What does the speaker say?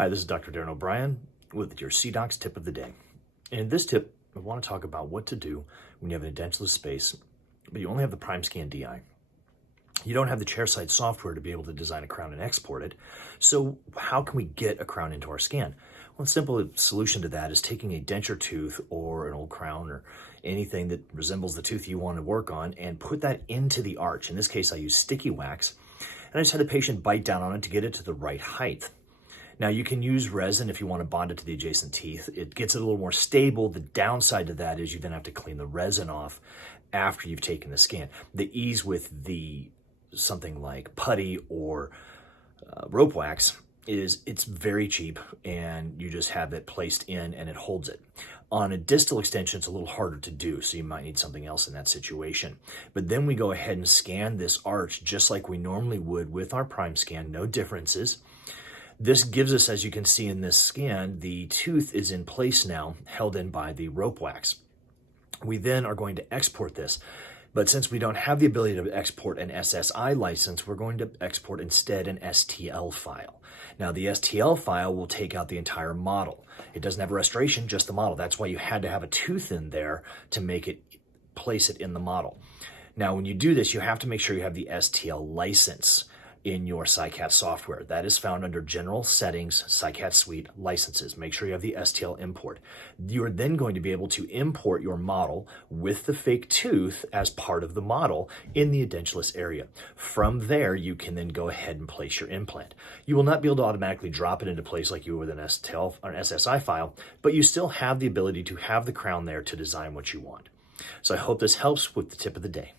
Hi, this is Dr. Darren O'Brien with your CDocs tip of the day. In this tip, I want to talk about what to do when you have an edentulous space, but you only have the Primescan DI. You don't have the chairside software to be able to design a crown and export it. So how can we get a crown into our scan? Well, a simple solution to that is taking a denture tooth or an old crown or anything that resembles the tooth you want to work on and put that into the arch. In this case, I use sticky wax, and I just had the patient bite down on it to get it to the right height. Now, you can use resin if you want to bond it to the adjacent teeth. It gets it a little more stable. The downside to that is you then have to clean the resin off after you've taken the scan. The ease with something like putty or rope wax is it's very cheap, and you just have it placed in and it holds it. On a distal extension, it's a little harder to do, so you might need something else in that situation. But then we go ahead and scan this arch just like we normally would with our Primescan, no differences. This gives us, as you can see in this scan, the tooth is in place now, held in by the rope wax. We then are going to export this. But since we don't have the ability to export an SSI license, we're going to export instead an STL file. Now, the STL file will take out the entire model. It doesn't have a restoration, just the model. That's why you had to have a tooth in there to place it in the model. Now, when you do this, you have to make sure you have the STL license in your SciCat software. That is found under General Settings, SciCat Suite, Licenses. Make sure you have the STL import. You're then going to be able to import your model with the fake tooth as part of the model in the edentulous area. From there, you can then go ahead and place your implant. You will not be able to automatically drop it into place like you would with an STL or an SSI file, but you still have the ability to have the crown there to design what you want. So I hope this helps with the tip of the day.